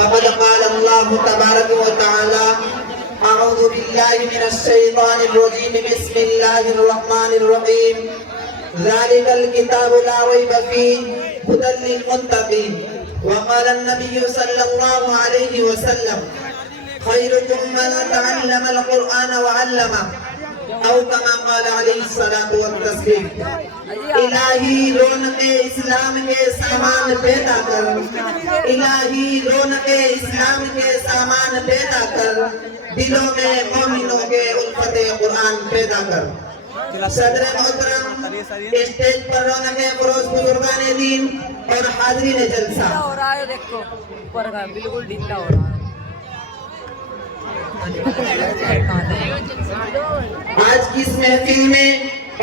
فقد قال الله تبارك وتعالى أعوذ بالله من الشيطان الرجيم بسم الله الرحمن الرحيم ذلك الكتاب لا ريب فيه هدى للمتقين وقال النبي صلى الله عليه وسلم خيركم من تعلم القرآن وعلمه او کما قال علیہ الصلوۃ والتسلیم الہی رونق اسلام کے سامان پیدا کر الہی رونق اسلام کے سامان پیدا کر دلوں میں مومنوں کے الفت قرآن پیدا کر صدر محترم اسٹیج پر رونق فروز بزرگان دین اور حاضرین جلسہ ہو رہا ہے دیکھو اوپر کا بالکل ڈھیلا ہو رہا ہے آج کی اس محفل میں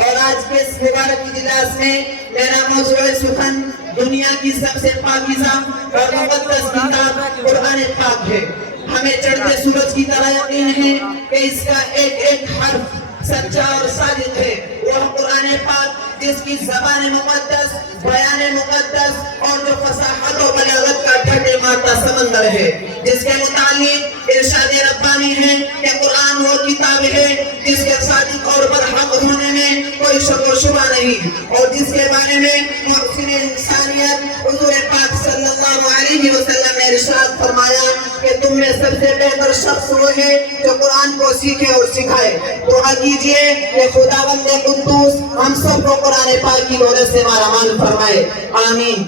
اور آج کے اس مبارک اجلاس میں میرا موضوع سخن دنیا کی سب سے پاکیزہ اور مقدس کتاب قرآن پاک ہے۔ ہمیں چڑھتے سورج کی طرح یقین ہے کہ اس کا ایک ایک حرف سچا اور صادق ہے۔ وہ قرآن پاک جس کی زبان مقدس، بیان مقدس اور جو فصاحت و بلاغت کا ٹھٹے مارتا سمندر ہے، جس کے متعلق ارشاد ربانی ہے کہ قرآن وہ کتاب ہے جس کے صادق اور برحق ہونے میں کوئی شک و شبہ نہیں، اور جس کے بارے میں محسن انسانیت حضور پاک صلی اللہ علیہ وسلم نے ارشاد فرمایا کہ تم میں سب سے بہتر شخص وہ ہے جو قرآن کو سیکھے اور سکھائے۔ دعا کیجئے کہ خداوند قدوس ہم سب کو قرآن پاک کی دولت سے مالا مال فرمائے، آمین۔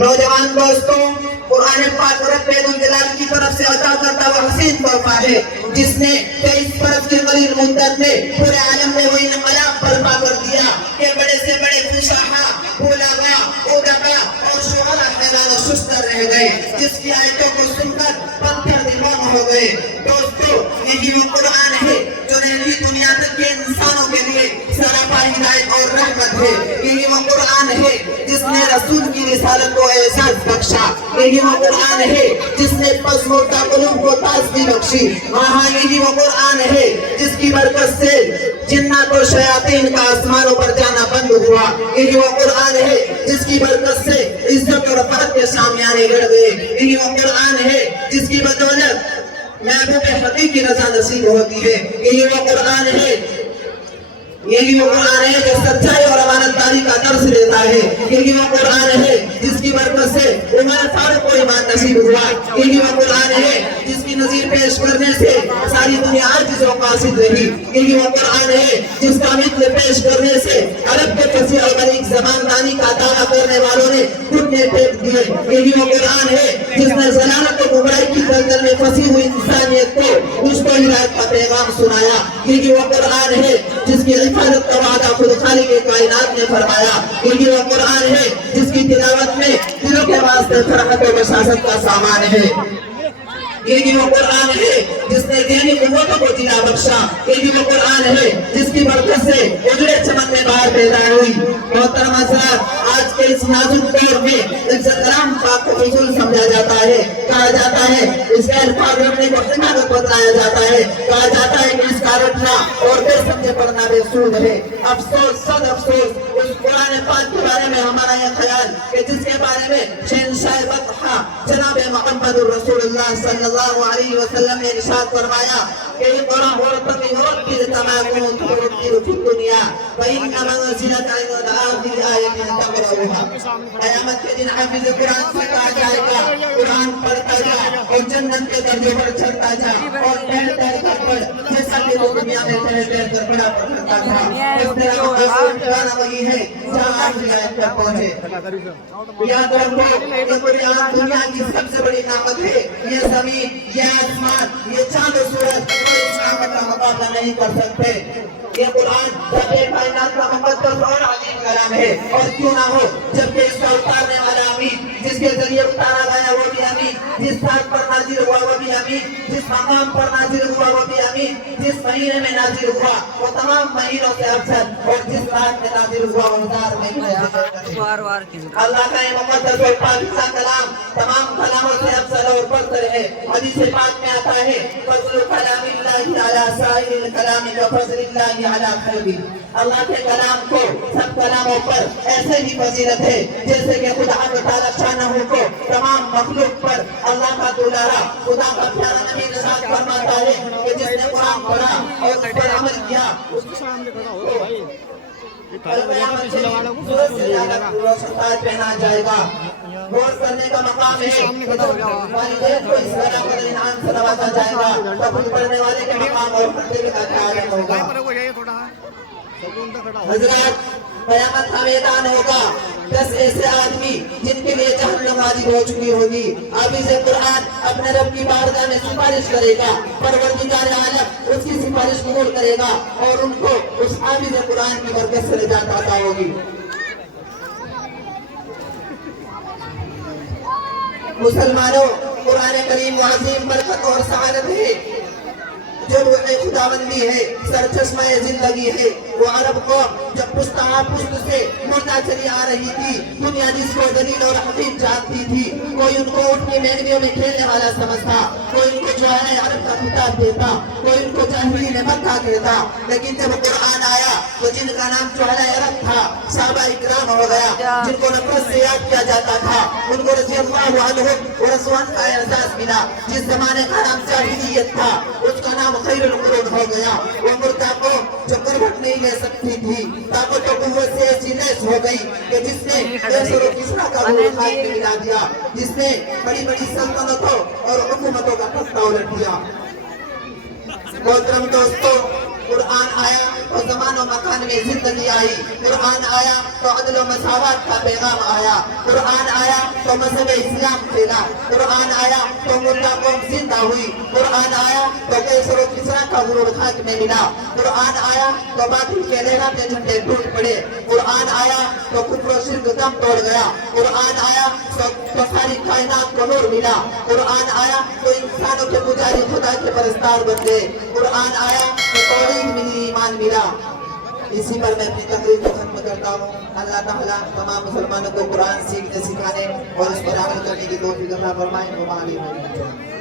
نوجوان دوستوں، قرآن پاک رب ذوالجلال کی طرف سے عطا کرتا وہ حسین تحفہ ہے جس نے 23 برس کی قلیل مدت میں پورے عالم میں وہ انقلاب برپا کر دیا کہ بڑے سے بڑے فصاحہ، بلاغا، ادبا اور شعراء حیران و ششدر رہ گئے، جس کی آیتوں کو سن کر پتھر دیوانہ ہو گئے۔ دوستو، یہی وہ قرآن ہے جو رہتی دنیا تک کے انسانوں کے لیے سراپا ہدایت اور رحمت ہے۔ یہی وہ قرآن ہے جس نے رسول کی رسالت کو اعزاز بخشا۔ یہی وہ قرآن ہے جس نے پس مردہ قلوب کو تازگی بخشی۔ ہاں، یہی وہ قرآن ہے جس کی برکت سے جنات و شیاطین کا آسمانوں پر جانا بند ہوا۔ یہی وہ قرآن ہے جس کی برکت سے عزت اور فخر کے شامیانے گڑ گئے۔ یہی وہ قرآن ہے جس کی بدولت محبوب حقیقی کی رضا نصیب ہوتی ہے۔ یہی وہ قرآن ہے جو سچائی اور امانت داری کا درس دیتا ہے۔ یہی وہ قرآن ہے جس کی برکت سے عمر فاروق کو ایمان نصیب ہوا۔ یہی وہ قرآن ہے جس کی نظیر پیش کرنے سے ساری دنیا عاجز و قاصد رہی۔ یہی وہ قرآن ہے جس کا مثل پیش کرنے سے عرب کے فصیح اور بلیغ زبان دانی کا دعویٰ کرنے والوں نے گھٹنے ٹیک دیے۔ یہی وہ قرآن ہے جس نے ضلالت و گمراہی کی دلدل میں پھنسی ہوئی انسانیت کو رشد و ہدایت کا پیغام سنایا۔ یہی وہ قرآن ہے جس کی حفاظت کا وعدہ خود خالق کائنات نے فرمایا۔ یہی وہ قرآن ہے جس کی تلاوت میں دلوں کے واسطے فرحت و بشاشت کا سامان ہے۔ یہی وہ قرآن ہے جس نے ذہنی قوتوں کو جلا بخشا۔ یہی وہ قرآن ہے جس کی برکت سے اجڑے چمن میں باہر پیدا ہوئی۔ محترم حضرات، آج کے اس نازک دور میں عزت کرام پاک کو فضول سمجھا جاتا ہے، کہا جاتا ہے اس کا الفاظ رکھنے کو حماقت بتایا جاتا ہے، کہا جاتا ہے کہ اس کا رٹنا اور بے سمجھے پڑھنا بے سود ہے۔ افسوس، صد افسوس، اس قرآن پاک کے بارے میں ہمارا یہ خیال کہ جس کے بارے میں شہنشاہ بطحہ جناب محمد الرسول اللہ صلی اللہ علیہ وسلم نے ارشاد فرمایا کہ اقرأ وارتقي ورتل كما كنت ترتل في الدنيا فإن منزلك عند آخر آية تقرأها۔ قیامت کے دن حافظ قرآن پڑھتا جائے گا، قرآن پڑھتا جا اور جنت کے درجے پر چڑھتا جا اور ٹہل ٹہل کر پڑھ جیسا کہ وہ دنیا میں ٹہل ٹہل کر پڑھا پڑھتا تھا۔ اس طرح آسان ٹھکانا وہی ہے جہاں آخری آیت تک پہنچے۔ یاد رکھو کہ قرآن دنیا کی سب سے بڑی نعمت ہے۔ یہ زمین، یہ آسمان، یہ چاند و سورج کوئی اس نعمت کا مقابلہ نہیں کر سکتے۔ یہ قرآن سارے کائنات کا مقدس اور عظیم کلام ہے، اور کیوں نہ ہو جبکہ اس کا اتارنے والا امین، جس کے ذریعے اتارا گیا وہ بھی امین، جس سال پر نازل ہوا وہ بھی امین، جس مقام پر نازل ہوا وہ بھی امین، جس مہینے میں نازل ہوا وہ تمام مہینوں سے افضل، اور جس رات میں نازل ہوا وہ 1000 مہینے سے افضل۔ اللہ کا یہ مقدس اور پاکیزہ کلام تمام کلاموں سے افضل اور برتر ہے۔ حدیث پاک میں آتا ہے فضل کلام اللہ الله على سائر الكلام كفضل الله على قلبي. اللہ کے کلام کو سب کلاموں پر ایسے ہی فضیلت ہے جیسے کہ خدا تعالیٰ شانہ کو تمام مخلوق پر اللہ کا دلارا. خدا کا پیارا نبی ارشاد فرماتا ہے کہ جس نے قرآن پڑھا اور اس پر عمل کیا اس کو قیامت سے سورج سے زیادہ روشن تاج پہنا جائے گا. غور کرنے کا مقام ہے کہ جب والدین کو اس طرح پر انعام سے نوازا جائے گا تو خود پڑھنے والے کے مقام اور مرتبے کا کیا عالم ہوگا. حضرات قیامت کا میدان ہوگا. 10 ایسے آدمی جن کے لیے جہنم واجب ہو چکی ہوگی. حافظ قرآن اپنے رب کی بارگاہ میں سفارش کرے گا. پروردگار عالم اس کی سفارش قبول کرے گا اور ان کو اس حافظ قرآن کی برکت سے نجات عطا ہوگی. مسلمانوں قرآن کریم عظیم برکت اور سعادت ہے جو روح خداوندی ہے, سرچشمہ زندگی ہے. وہ عرب قوم جب پشت پشت سے مردہ چلی آ رہی تھی, دنیا جس کو دلیل اور حقیق جانتی تھی, کوئی ان کو اٹھنی مینگریوں میں کھیلنے والا سمجھتا, کوئی ان کو جو ہے عرب کا خطاب دیتا, کوئی ان کو جاہلین مکہ کہتا. لیکن جب قرآن آیا تو جن کا نام چہلہ عرب تھا صحابہ اکرام ہو گیا, جن کو نفرت سے یاد کیا جاتا تھا ان کو رضی اللہ عنہم و رضوان کا اعزاز ملا. جس زمانے کا نام جاہلیت تھا اس کا نام خیر القرون ہو گیا. وہ مردہ قوم جو کروٹ نہیں لے سکتی تھی طاقت و قوت سے ایسی لیس ہو گئی کہ جس نے کیسر و کسرا کا روح خاک میں ملا دیا, جس نے بڑی بڑی سلطنتوں اور حکومتوں کا تختہ الٹ دیا. محترم دوستو, قرآن آیا تو زمان و مکان میں زندگی آئی. قرآن آیا تو عدل و مساوات کا پیغام آیا. قرآن آیا تو مذہب اسلام پھیلا. قرآن آیا تو مردہ قوم زندہ ہوئی. قرآن آیا تو کیسر و کسرا کا غرور خاک میں ملا. قرآن آیا تو باطل کے لہراتے جھنڈے ٹوٹ پڑے. قرآن آیا تو کفر و شرک دم توڑ گیا. قرآن آیا تو ساری کائنات کو نور ملا. قرآن آیا تو انسانوں کے پجاری خدا کے پرستار بن گئے. قرآن آیا تو توحید ملی, ایمان ملا. اسی پر میں اپنی تقریر کو ختم کرتا ہوں. اللہ تعالیٰ تمام مسلمانوں کو قرآن سیکھنے سکھانے اور اس پر عمل کرنے کی توفیق عطا فرمائے.